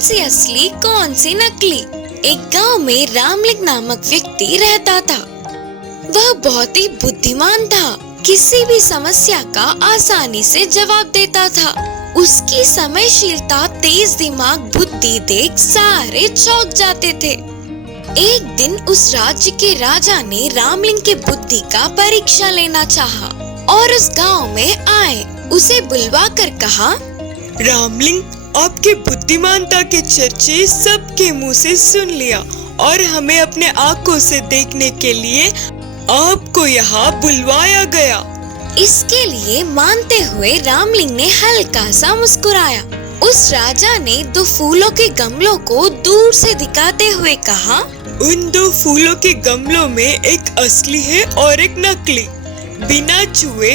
सी असली कौन सी नकली। एक गांव में रामलिंग नामक व्यक्ति रहता था। वह बहुत ही बुद्धिमान था, किसी भी समस्या का आसानी से जवाब देता था। उसकी समयशीलता, तेज दिमाग, बुद्धि देख सारे चौंक जाते थे। एक दिन उस राज्य के राजा ने रामलिंग की बुद्धि का परीक्षा लेना चाहा और उस गांव में आए उसे बुलवा कर कहा, रामलिंग, आपके बुद्धिमानता के चर्चे सबके मुंह से सुन लिया और हमें अपने आंखों से देखने के लिए आपको यहाँ बुलवाया गया। इसके लिए मानते हुए रामलिंग ने हल्का सा मुस्कुराया। उस राजा ने 2 फूलों के गमलों को दूर से दिखाते हुए कहा, उन 2 फूलों के गमलों में एक असली है और एक नकली। बिना छुए,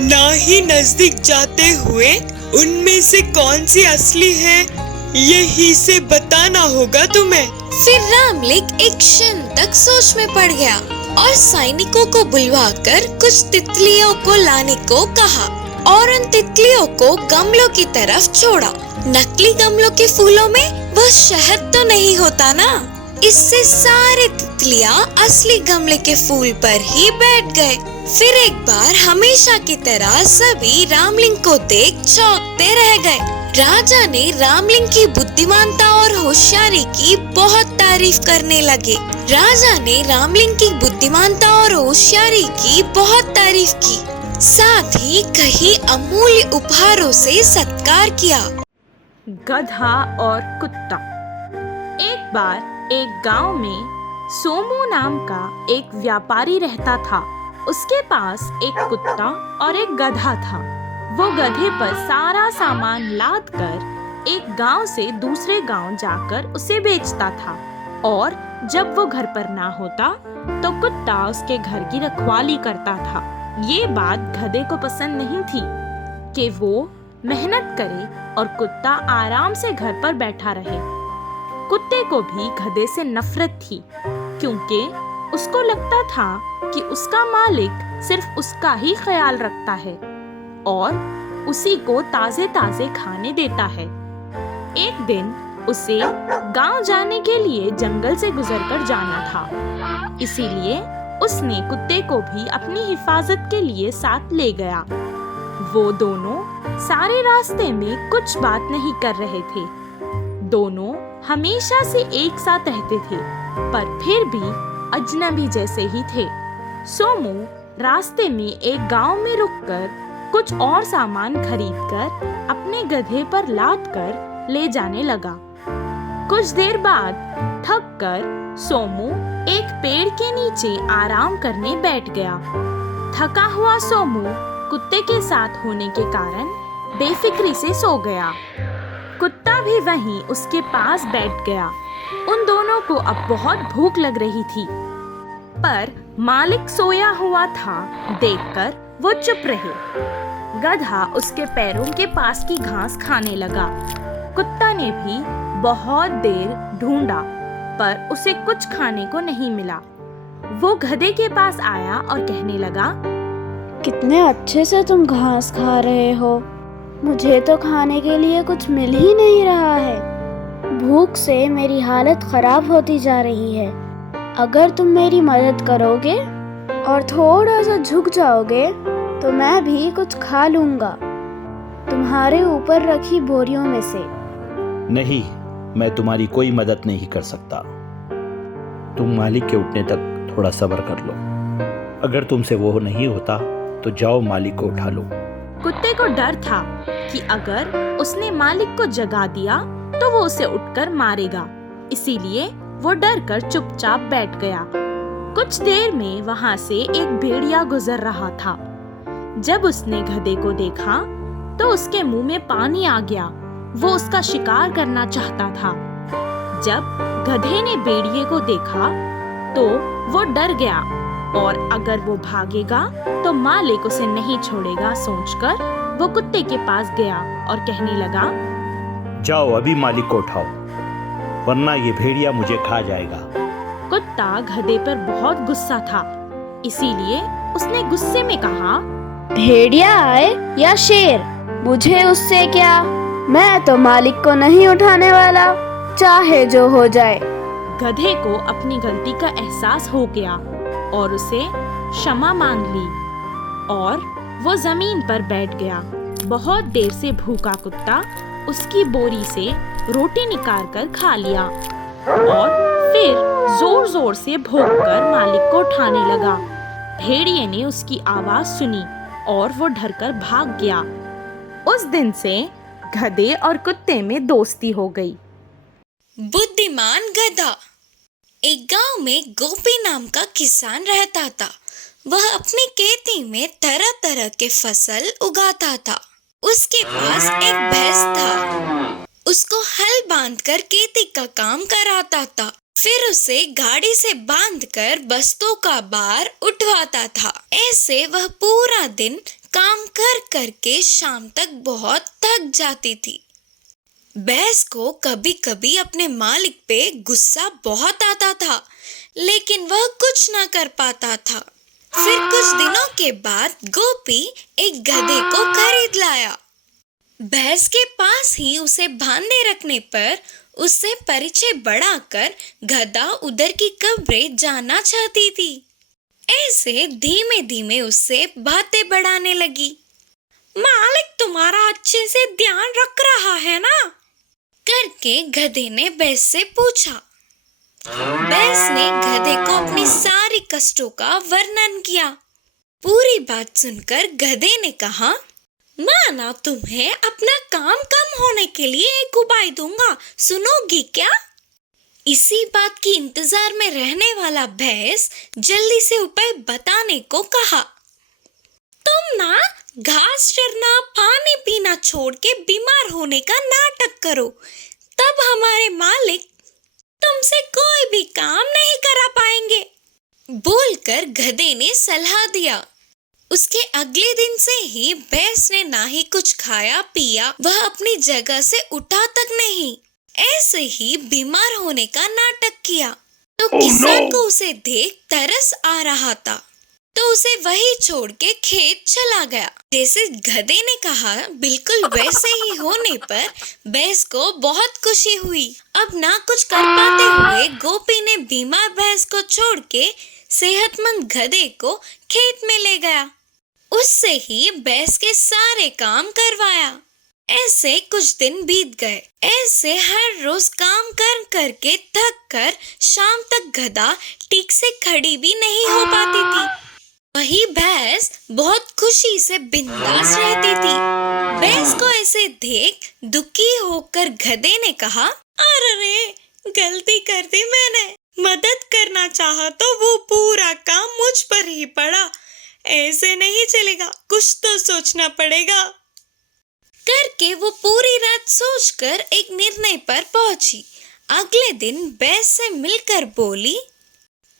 ना ही नजदीक जाते हुए उनमें से कौन सी असली है, यही से बताना होगा तुम्हें। फिर रामलिंग एक क्षण तक सोच में पड़ गया और सैनिकों को बुलवाकर कुछ तितलियों को लाने को कहा और उन तितलियों को गमलों की तरफ छोड़ा। नकली गमलों के फूलों में वह शहद तो नहीं होता ना। इससे सारे तितलियां असली गमले के फूल पर ही बैठ गए। फिर एक बार हमेशा की तरह सभी रामलिंग को देख चौंकते रह गए। राजा ने रामलिंग की बुद्धिमानता और होशियारी की बहुत तारीफ करने लगे। राजा ने रामलिंग की बुद्धिमानता और होशियारी की बहुत तारीफ की, साथ ही कई अमूल्य उपहारों से सत्कार किया। गधा और कुत्ता। एक बार एक गांव में सोमू नाम का एक व्यापारी रहता था। उसके पास एक कुत्ता और एक गधा था। वो गधे पर सारा सामान लाद कर एक गांव से दूसरे गांव जाकर उसे बेचता था और जब वो घर पर ना होता तो कुत्ता उसके घर की रखवाली करता था। ये बात गधे को पसंद नहीं थी कि वो मेहनत करे और कुत्ता आराम से घर पर बैठा रहे। कुत्ते को भी गधे से नफरत थी क्योंकि उसको लगता था कि उसका मालिक सिर्फ उसका ही ख्याल रखता है और उसी को ताजे ताजे खाने देता है। एक दिन उसे गांव जाने के लिए जंगल से गुजरकर जाना था, इसीलिए उसने कुत्ते को भी अपनी हिफाजत के लिए साथ ले गया। वो दोनों सारे रास्ते में कुछ बात नहीं कर रहे थे। दोनों हमेशा से एक साथ रहते थे पर फिर भी अजनबी जैसे ही थे। सोमू रास्ते में एक गांव में रुककर कुछ और सामान खरीदकर अपने गधे पर लाद कर ले जाने लगा। कुछ देर बाद थक कर सोमू एक पेड़ के नीचे आराम करने बैठ गया। थका हुआ सोमू कुत्ते के साथ होने के कारण बेफिक्री से सो गया। कुत्ता भी वहीं उसके पास बैठ गया। उन दोनों को अब बहुत भूख लग रही थी पर मालिक सोया हुआ था देखकर वो चुप रहे। गधा उसके पैरों के पास की घास खाने लगा। कुत्ता ने भी बहुत देर ढूंढा पर उसे कुछ खाने को नहीं मिला। वो गधे के पास आया और कहने लगा, कितने अच्छे से तुम घास खा रहे हो, मुझे तो खाने के लिए कुछ मिल ही नहीं रहा है। भूख से मेरी हालत खराब होती जा रही है। अगर तुम मेरी मदद करोगे और थोड़ा सा झुक जाओगे तो मैं भी कुछ खा लूंगा तुम्हारे ऊपर रखी बोरियों में से। नहीं, मैं तुम्हारी कोई मदद नहीं कर सकता। तुम मालिक के उठने तक थोड़ा सब्र कर लो। अगर तुमसे वो नहीं होता तो जाओ मालिक को उठा लो। कुत्ते को डर था कि अगर उसने मालिक को जगा दिया तो वो उसे उठकर मारेगा, इसीलिए वो डर कर चुपचाप बैठ गया। कुछ देर में वहाँ से एक भेड़िया गुजर रहा था। जब उसने गधे को देखा तो उसके मुंह में पानी आ गया। वो उसका शिकार करना चाहता था। जब गधे ने भेड़िए को देखा तो वो डर गया और अगर वो भागेगा तो मालिक उसे नहीं छोड़ेगा सोचकर वो कुत्ते के पास गया और कहने लगा, जाओ अभी मालिक को उठाओ वरना ये भेड़िया मुझे खा जाएगा। कुत्ता गधे पर बहुत गुस्सा था, इसीलिए उसने गुस्से में कहा, भेड़िया आए या शेर, मुझे उससे क्या। मैं तो मालिक को नहीं उठाने वाला, चाहे जो हो जाए। गधे को अपनी गलती का एहसास हो गया और उसे क्षमा मांग ली और वो जमीन पर बैठ गया। बहुत देर से भूखा कुत्ता उसकी बोरी से रोटी निकाल कर खा लिया और फिर जोर जोर से भौंककर मालिक को उठाने लगा। भेड़िए ने उसकी आवाज सुनी और वो डरकर भाग गया। उस दिन से गधे और कुत्ते में दोस्ती हो गई। बुद्धिमान गधा। एक गांव में गोपी नाम का किसान रहता था। वह अपनी खेती में तरह तरह के फसल उगाता था। उसके पास एक भैंस था। उसको हल बांधकर खेती का काम कराता था। फिर उसे गाड़ी से बांधकर बस्तों का भार उठवाता था। ऐसे वह पूरा दिन काम कर करके शाम तक बहुत थक जाती थी। भैंस को कभी कभी अपने मालिक पे गुस्सा बहुत आता था, लेकिन वह कुछ न कर पाता था। फिर कुछ दिनों के बाद गोपी एक गधे को खरीद लाया। भैंस के पास ही उसे बांधे रखने पर उससे परिचय बढ़ाकर गधा उधर की कब्रें जाना चाहती थी। ऐसे धीमे धीमे उससे बातें बढ़ाने लगी। मालिक तुम्हारा अच्छे से ध्यान रख रहा है ना? करके गधे ने भैंस से पूछा। भैंस ने गधे को अपनी सारी कष्टों का वर्णन किया। पूरी बात सुनकर गधे ने कहा, माना तुम्हें अपना काम कम होने के लिए एक उपाय दूंगा, सुनोगी क्या? इसी बात की इंतजार में रहने वाला भैंस जल्दी से उपाय बताने को कहा। तुम ना घास चरना पानी पीना छोड़ के बीमार होने का नाटक करो, तब हमारे मालिक तुमसे कोई भी काम नहीं करा पाएंगे। बोलकर गधे ने सलाह दिया। उसके अगले दिन से ही भैंस ने ना ही कुछ खाया पिया, वह अपनी जगह से उठा तक नहीं। ऐसे ही बीमार होने का नाटक किया। तो किसान को उसे देख तरस आ रहा था, तो उसे वही छोड़ के खेत चला गया। जैसे गधे ने कहा, बिल्कुल वैसे ही होने पर भैंस को बहुत खुशी हुई। अब ना कुछ कर पाते हुए गोपी ने बीमार भैंस को छोड़ के सेहतमंद गधे को खेत में ले गया। उससे ही भैंस के सारे काम करवाया। ऐसे कुछ दिन बीत गए। ऐसे हर रोज काम कर करके थक कर शाम तक गधा ठीक से खड़ी भी नहीं हो पाती थी। वही भैंस बहुत खुशी से बिंदास रहती थी। भैंस को ऐसे देख दुखी होकर गधे ने कहा, अरे गलती कर दी मैंने, मदद करना चाहा तो वो पूरा काम मुझ पर ही पड़ा। ऐसे नहीं चलेगा, कुछ तो सोचना पड़ेगा। करके वो पूरी रात सोचकर एक निर्णय पर पहुंची। अगले दिन भैंस से मिलकर बोली,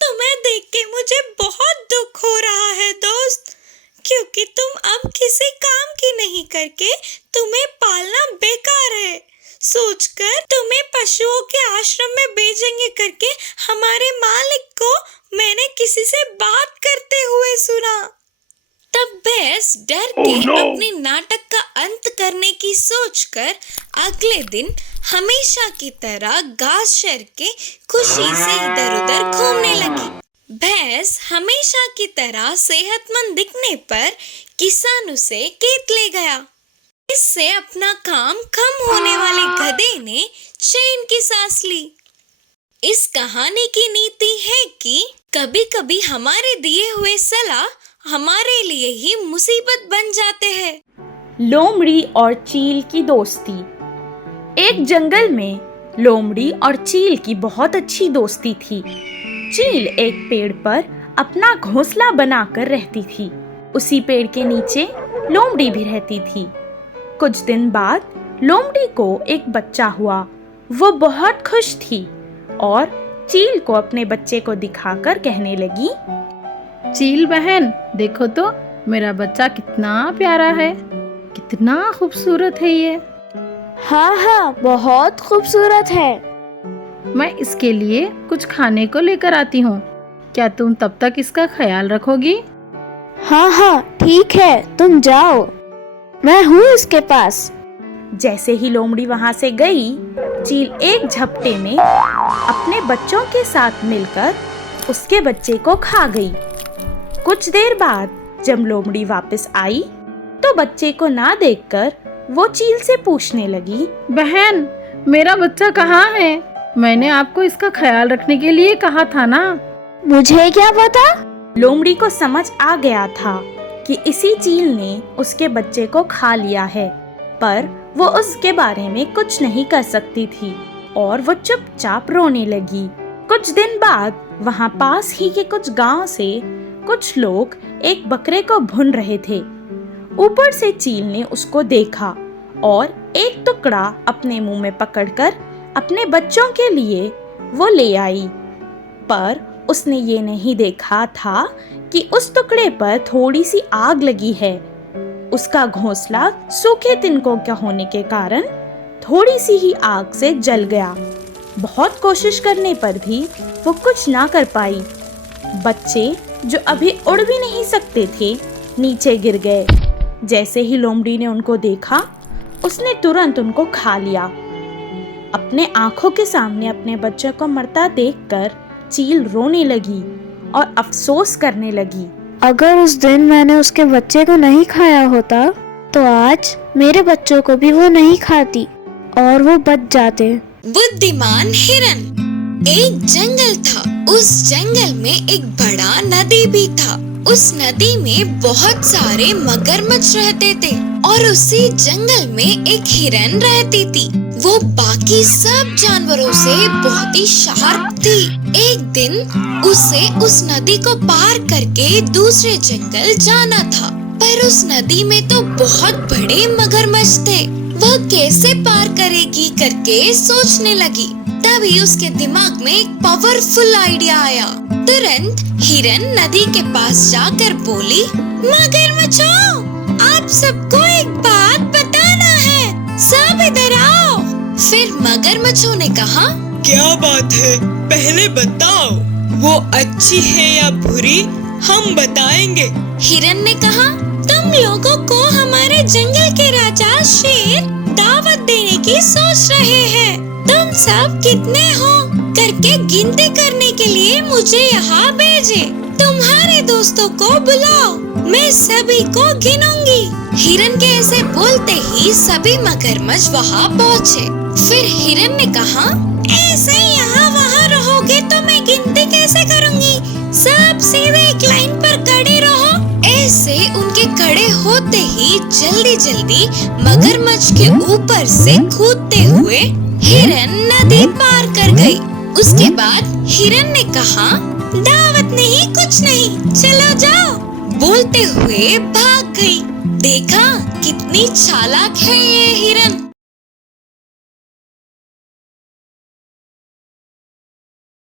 तुम्हें देख के मुझे बहुत दुख हो रहा है दोस्त, क्योंकि तुम अब किसी काम की नहीं करके तुम्हें पालना बेकार है। सोचकर तुम्हें पशुओं के आश्रम में भेजेंगे करके हमारे मालिक को मैंने किसी से बात करते हुए सुना। तब भैंस डर के अपने नाटक का अंत करने की सोचकर अगले दिन हमेशा की तरह घास चर के खुशी से इधर उधर घूमने लगी। भैंस हमेशा की तरह सेहतमंद दिखने पर किसान उसे खेत ले गया। इससे अपना काम कम होने वाले गधे ने चैन की सांस ली। इस कहानी की नीति है कि कभी कभी हमारे दिए हुए सलाह हमारे लिए ही मुसीबत बन जाते हैं। लोमड़ी और चील की दोस्ती। एक जंगल में लोमड़ी और चील की बहुत अच्छी दोस्ती थी। चील एक पेड़ पर अपना घोंसला बनाकर रहती थी। उसी पेड़ के नीचे लोमड़ी भी रहती थी। कुछ दिन बाद लोमड़ी को एक बच्चा हुआ। वो बहुत खुश थी और चील को अपने बच्चे को दिखाकर कहने लगी, चील बहन, देखो तो मेरा बच्चा कितना प्यारा है, कितना खूबसूरत है ये। हाँ हाँ, बहुत खूबसूरत है। मैं इसके लिए कुछ खाने को लेकर आती हूँ, क्या तुम तब तक इसका ख्याल रखोगी? हाँ हाँ ठीक है, तुम जाओ, मैं हूँ इसके पास। जैसे ही लोमड़ी वहां से गई, चील एक झपटे में अपने बच्चों के साथ मिलकर उसके बच्चे को खा गई। कुछ देर बाद जब लोमड़ी वापस आई तो बच्चे को ना देखकर वो चील से पूछने लगी, बहन, मेरा बच्चा कहाँ है? मैंने आपको इसका ख्याल रखने के लिए कहा था ना। मुझे क्या पता? लोमड़ी को समझ आ गया था कि इसी चील ने उसके बच्चे को खा लिया है, पर वो उसके बारे में कुछ नहीं कर सकती थी और वो चुपचाप रोने लगी। कुछ दिन बाद वहाँ पास ही के कुछ गांव से कुछ लोग एक बकरे को भून रहे थे। ऊपर से चील ने उसको देखा और एक टुकड़ा अपने मुंह में पकड़कर अपने बच्चों के लिए वो ले आई, पर उसने ये नहीं देखा था कि उस टुकड़े पर थोड़ी सी आग लगी है। उसका घोंसला सूखे तिनकों का होने के कारण थोड़ी सी ही आग से जल गया। बहुत कोशिश करने पर भी वो कुछ ना कर पाई। बच्चे जो अभी उड़ भी नहीं सकते थे, नीचे गिर गए। जैसे ही लोमड़ी ने उनको देखा, उसने तुरंत उनको खा लिया। अपने आंखों के सामने अपने बच्चे को मरता देखकर चील रोने लगी और अफसोस करने लगी। अगर उस दिन मैंने उसके बच्चे को नहीं खाया होता तो आज मेरे बच्चों को भी वो नहीं खाती और वो बच जाते। बुद्धिमान हिरन। एक जंगल था। उस जंगल में एक बड़ा नदी भी था। उस नदी में बहुत सारे मगरमच्छ रहते थे और उसी जंगल में एक हिरन रहती थी। वो बाकी सब जानवरों से बहुत ही शार्प थी। एक दिन उसे उस नदी को पार करके दूसरे जंगल जाना था, पर उस नदी में तो बहुत बड़े मगरमच्छ थे। वह कैसे पार करेगी करके सोचने लगी। तभी उसके दिमाग में एक पावरफुल आइडिया आया। तुरंत हिरन नदी के पास जाकर बोली, मगरमच्छों, आप सबको एक बात बताना है, सब इधर आओ। फिर मगरमच्छों ने कहा, क्या बात है, पहले बताओ, वो अच्छी है या बुरी, हम बताएंगे। हिरन ने कहा, तुम लोगों को हमारे जंगल के राजा शेर दावत देने की सोच रहे हैं। तुम सब कितने हो करके गिनती करने के लिए मुझे यहाँ भेजे। तुम्हारे दोस्तों को बुलाओ, मैं सभी को गिनूंगी। हिरन के ऐसे बोलते ही सभी मगरमच्छ वहाँ पहुँचे। फिर हिरन ने कहा, ऐसे यहाँ वहाँ रहोगे तो मैं गिनती कैसे करूँगी? सब सीधे एक लाइन पर खड़े रहो। ऐसे उनके खड़े होते ही जल्दी जल्दी मगरमच्छ के ऊपर से कूदते हुए हिरन नदी पार कर गई। उसके बाद हिरन ने कहा, दावत नहीं, कुछ नहीं, चलो जाओ। बोलते हुए भाग गई। देखा कितनी चालाक है ये हिरन।